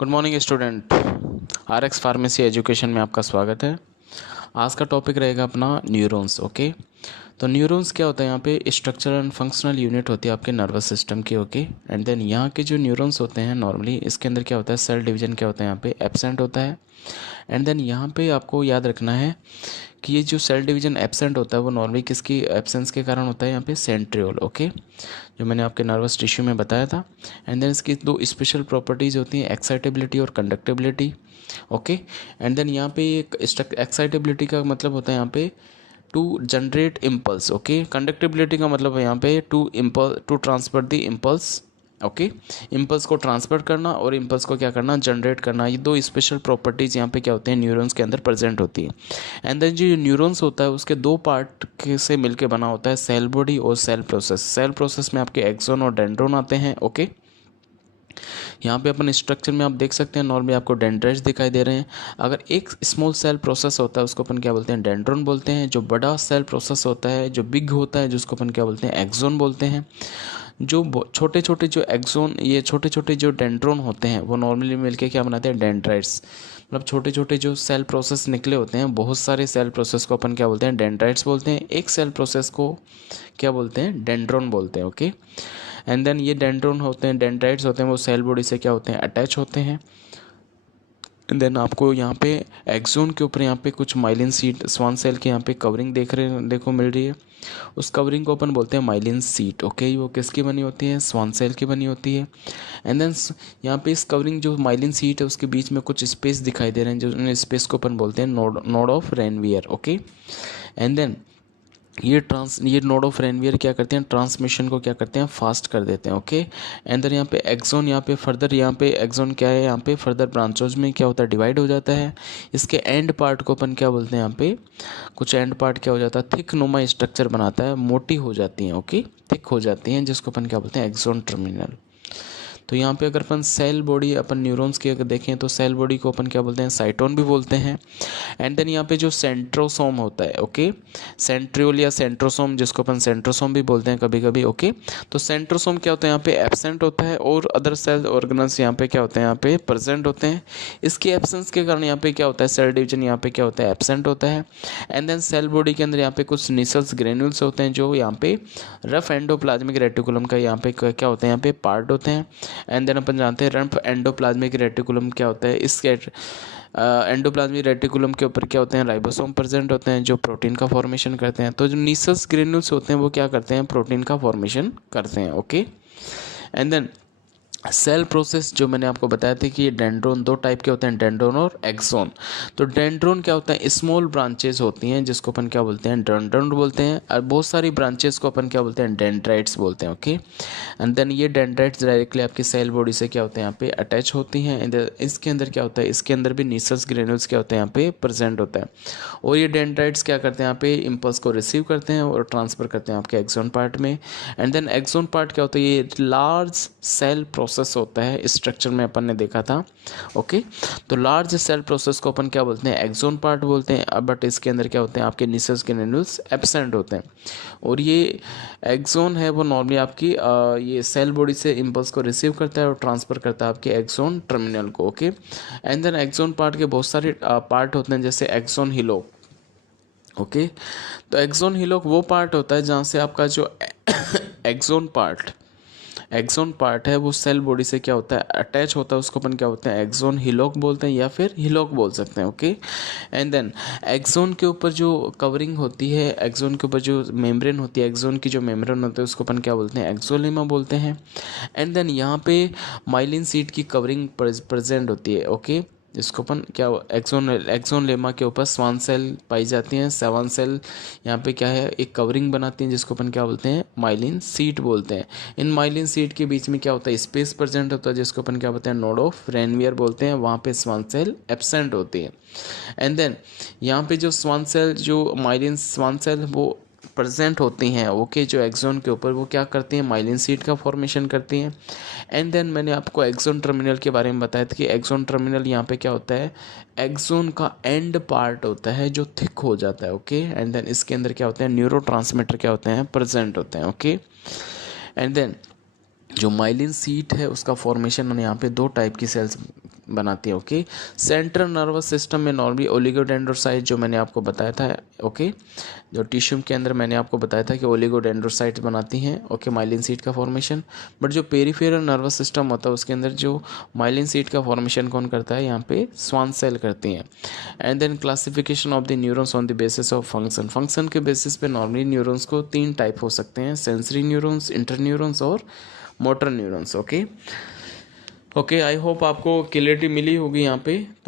Good morning student. RX pharmacy education में आपका स्वागत है। आज का टॉपिक रहेगा अपना न्यूरॉन्स। ओके, तो न्यूरॉन्स क्या होता है? यहाँ पे स्ट्रक्चरल एंड फंक्शनल यूनिट होती है आपके नर्वस सिस्टम की। ओके, एंड देन यहाँ के जो न्यूरॉन्स होते हैं नॉर्मली इसके अंदर क्या होता है, सेल डिवीजन क्या होता है यहाँ पे एब्सेंट होता है। एंड देन यहाँ पे आपको याद रखना है कि ये जो सेल डिवीजन एब्सेंट होता है वो नॉर्मली किसकी एब्सेंस के कारण होता है, यहाँ पे सेंट्रियोल। ओके, जो मैंने आपके नर्वस टिश्यू में बताया था। एंड देन इसकी दो स्पेशल प्रॉपर्टीज़ होती हैं, एक्साइटेबिलिटी और कंडक्टिबिलिटी। ओके, एंड देन यहाँ पे एक एक्साइटेबिलिटी का मतलब होता है यहाँ पे to generate impulse. Okay, conductibility का मतलब है यहाँ पे to transfer the impulse. Okay, impulse को ट्रांसफर करना और इम्पल्स को क्या करना, जनरेट करना। ये दो स्पेशल प्रॉपर्टीज़ यहाँ पे क्या होते हैं, न्यूरॉन्स के अंदर प्रेजेंट होती है। एंड देन जो न्यूरॉन्स होता है उसके दो पार्ट के से मिलके बना होता है, सेल बॉडी और सेल प्रोसेस। सेल प्रोसेस में आपके एक्सोन और डेंड्रोन आते हैं। ओके, यहाँ पे अपन स्ट्रक्चर में आप देख सकते हैं नॉर्मली आपको डेंड्राइट्स दिखाई दे रहे हैं। अगर एक स्मॉल सेल प्रोसेस होता है उसको अपन क्या बोलते हैं, डेंड्रोन बोलते हैं। जो बड़ा सेल प्रोसेस होता है, जो बिग होता है, जिसको अपन क्या बोलते हैं, एक्सोन बोलते हैं। जो छोटे छोटे जो एक्सोन, ये छोटे छोटे जो डेंड्रोन होते हैं वो नॉर्मली मिलके क्या बनाते हैं, डेंड्राइट्स। मतलब छोटे छोटे जो सेल प्रोसेस निकले होते हैं, बहुत सारे सेल प्रोसेस को अपन क्या बोलते हैं, डेंड्राइट्स बोलते हैं। एक सेल प्रोसेस को क्या बोलते हैं, डेंड्रोन बोलते हैं। ओके, एंड देन ये डेंड्रोन होते हैं, डेंड्राइट्स होते हैं, वो सेल बॉडी से क्या होते हैं, अटैच होते हैं। देन आपको यहाँ पे एक्सोन के ऊपर यहाँ पे कुछ माइलिन सीट, स्वान सेल की यहाँ पे कवरिंग देखो मिल रही है। उस कवरिंग को अपन बोलते हैं माइलिन सीट। ओके, वो किसकी बनी होती है, स्वान सेल की बनी होती है। एंड देन यहाँ पे इस कवरिंग जो माइलिन सीट है उसके बीच में कुछ स्पेस दिखाई दे रहे हैं, जो स्पेस को अपन बोलते हैं node of Ranvier. Okay, and then ये नोड ऑफ रेनवियर क्या करते हैं, ट्रांसमिशन को क्या करते हैं, फास्ट कर देते हैं। ओके, एंड देन यहाँ पे एक्सोन, यहाँ पे फर्दर, यहाँ पे एक्सोन क्या है, यहाँ पे फर्दर ब्रांचोज में क्या होता है, डिवाइड हो जाता है। इसके एंड पार्ट को अपन क्या बोलते हैं, यहाँ पे कुछ एंड पार्ट क्या हो जाता है, थिक नुमा स्ट्रक्चर बनाता है, मोटी हो जाती हैं। ओके, थिक हो जाती हैं, जिसको अपन क्या बोलते हैं, एक्सोन टर्मिनल। तो यहाँ पे अगर अपन सेल बॉडी, अपन न्यूरॉन्स की अगर देखें तो सेल बॉडी को अपन क्या बोलते हैं, साइटोन भी बोलते हैं। एंड देन यहाँ पे जो सेंट्रोसोम होता है, ओके, सेंट्रियोल या सेंट्रोसोम, जिसको अपन सेंट्रोसोम भी बोलते हैं कभी कभी। ओके, तो सेंट्रोसोम क्या होता है, यहाँ पे एब्सेंट होता है, और अदर सेल ऑर्गेनल्स यहाँ पे क्या होते हैं, यहाँ पे प्रेजेंट होते हैं। इसके एब्सेंस के कारण यहाँ पे क्या होता है, सेल डिवीजन यहाँ पे क्या होता है, एब्सेंट होता है। एंड देन सेल बॉडी के अंदर यहाँ पे कुछ निसल्स ग्रेन्यूल्स होते हैं, जो यहाँ पे रफ एंडोप्लाज्मिक रेटिकुलम का यहाँ पे क्या होते हैं, यहाँ पे पार्ट होते हैं। एंड देन अपन जानते हैं रफ एंडोप्लाज्मिक रेटिकुलम क्या होता है, इसके एंडोप्लाज्मिक रेटिकुलम के ऊपर क्या होते हैं, राइबोसोम प्रेजेंट होते हैं, जो प्रोटीन का फॉर्मेशन करते हैं। तो जो निसल्स ग्रेन्यूल्स होते हैं वो क्या करते हैं, प्रोटीन का फॉर्मेशन करते हैं। Okay, and then cell process जो मैंने आपको बताया था कि ये डेंड्रोन दो टाइप के होते हैं, डेंड्रोन और एक्सोन। तो डेंड्रोन क्या होता है, स्मॉल ब्रांचेस होती हैं, जिसको अपन क्या बोलते हैं, डेंड्रोन बोलते हैं। और बहुत सारी ब्रांचेस को अपन क्या बोलते हैं, डेंड्राइट्स बोलते हैं। ओके, एंड देन ये डेंड्राइट्स डायरेक्टली आपकी सेल बॉडी से क्या होते हैं, यहाँ पे अटैच होती हैं। इसके अंदर क्या होता है, इसके अंदर भी निसल्स ग्रेन्यूल्स क्या होते हैं, यहाँ पे प्रेजेंट होता है। और ये डेंड्राइट्स क्या करते हैं, यहाँ पे इम्पल्स को रिसीव करते हैं और ट्रांसफर करते हैं आपके एक्सोन पार्ट में। एंड देन एक्सोन पार्ट क्या होता है, ये लार्ज सेल प्रोसेस होता है, स्ट्रक्चर में अपन ने देखा था। ओके, तो लार्ज सेल प्रोसेस को अपन क्या बोलते हैं, एक्सोन पार्ट बोलते हैं। बट इसके अंदर क्या होते हैं, आपके निसल्स ग्रेन्यूल्स एब्सेंट होते हैं। और ये एक्सोन है वो नॉर्मली आपकी ये सेल बॉडी से इम्पल्स को रिसीव करता है और ट्रांसफर करता है आपके एक्सोन टर्मिनल को। Okay, and then axon part के बहुत सारे पार्ट होते हैं, जैसे एक्सोन हिलोक। ओके, तो एक्सोन हिलोक वो पार्ट होता है जहाँ से आपका जो एक्सोन पार्ट है वो सेल बॉडी से क्या होता है, अटैच होता है। उसको अपन क्या बोलते हैं, एक्सोन हिलोक बोलते हैं, या फिर हिलोक बोल सकते हैं। ओके, एंड देन एक्सोन के ऊपर जो कवरिंग होती है, एक्सोन के ऊपर जो मेम्ब्रेन होती है, एक्सोन की जो मेम्ब्रेन होती है उसको अपन क्या बोलते हैं, एक्सोलेमा बोलते हैं। एंड देन यहाँ पे माइलिन सीट की कवरिंग प्रेजेंट होती है। ओके, जिसको अपन क्या, एक्सोन लेमा के ऊपर स्वान सेल पाई जाती हैं। स्वान सेल यहाँ पे क्या है, एक कवरिंग बनाती हैं, जिसको अपन क्या बोलते हैं, माइलिन सीट बोलते हैं। इन माइलिन सीट के बीच में क्या होता है, स्पेस प्रेजेंट होता है, जिसको अपन क्या बोलते हैं, नोड ऑफ रेनवियर बोलते हैं। वहाँ पे स्वान सेल एब्सेंट होती है। एंड देन यहाँ पे जो स्वान सेल, जो माइलिन स्वान सेल वो प्रेजेंट होती हैं, ओके, जो एक्सोन के ऊपर, वो क्या करती हैं, माइलिन सीट का फॉर्मेशन करती हैं। एंड देन मैंने आपको एक्सोन टर्मिनल के बारे में बताया था कि एक्सोन टर्मिनल यहाँ पे क्या होता है, एक्सोन का एंड पार्ट होता है जो थिक हो जाता है। ओके, एंड देन इसके अंदर क्या होते हैं, न्यूरोट्रांसमीटर क्या होते हैं, प्रेजेंट होते हैं। ओके, एंड देन जो माइलिन सीट है उसका फॉर्मेशन यहाँ पे दो टाइप की सेल्स बनाती है। ओके, सेंट्रल नर्वस सिस्टम में नॉर्मली ओलिगोडेंड्रोसाइट जो मैंने आपको बताया था। ओके, जो टिश्यू के अंदर मैंने आपको बताया था कि ओलिगोडेंड्रोसाइट्स बनाती हैं। ओके, माइलिन शीट का फॉर्मेशन। बट जो पेरिफेरल नर्वस सिस्टम होता है उसके अंदर जो माइलिन शीट का फॉर्मेशन कौन करता है, यहाँ पे स्वान सेल करती हैं। And then classification of the neurons on the basis of function. Function के बेसिस पे नॉर्मली न्यूरॉन्स को 3 टाइप हो सकते हैं, सेंसरी न्यूरॉन्स, इंटर न्यूरॉन्स और motor neurons. Okay, I hope आपको क्लियरिटी मिली होगी यहाँ पे। तो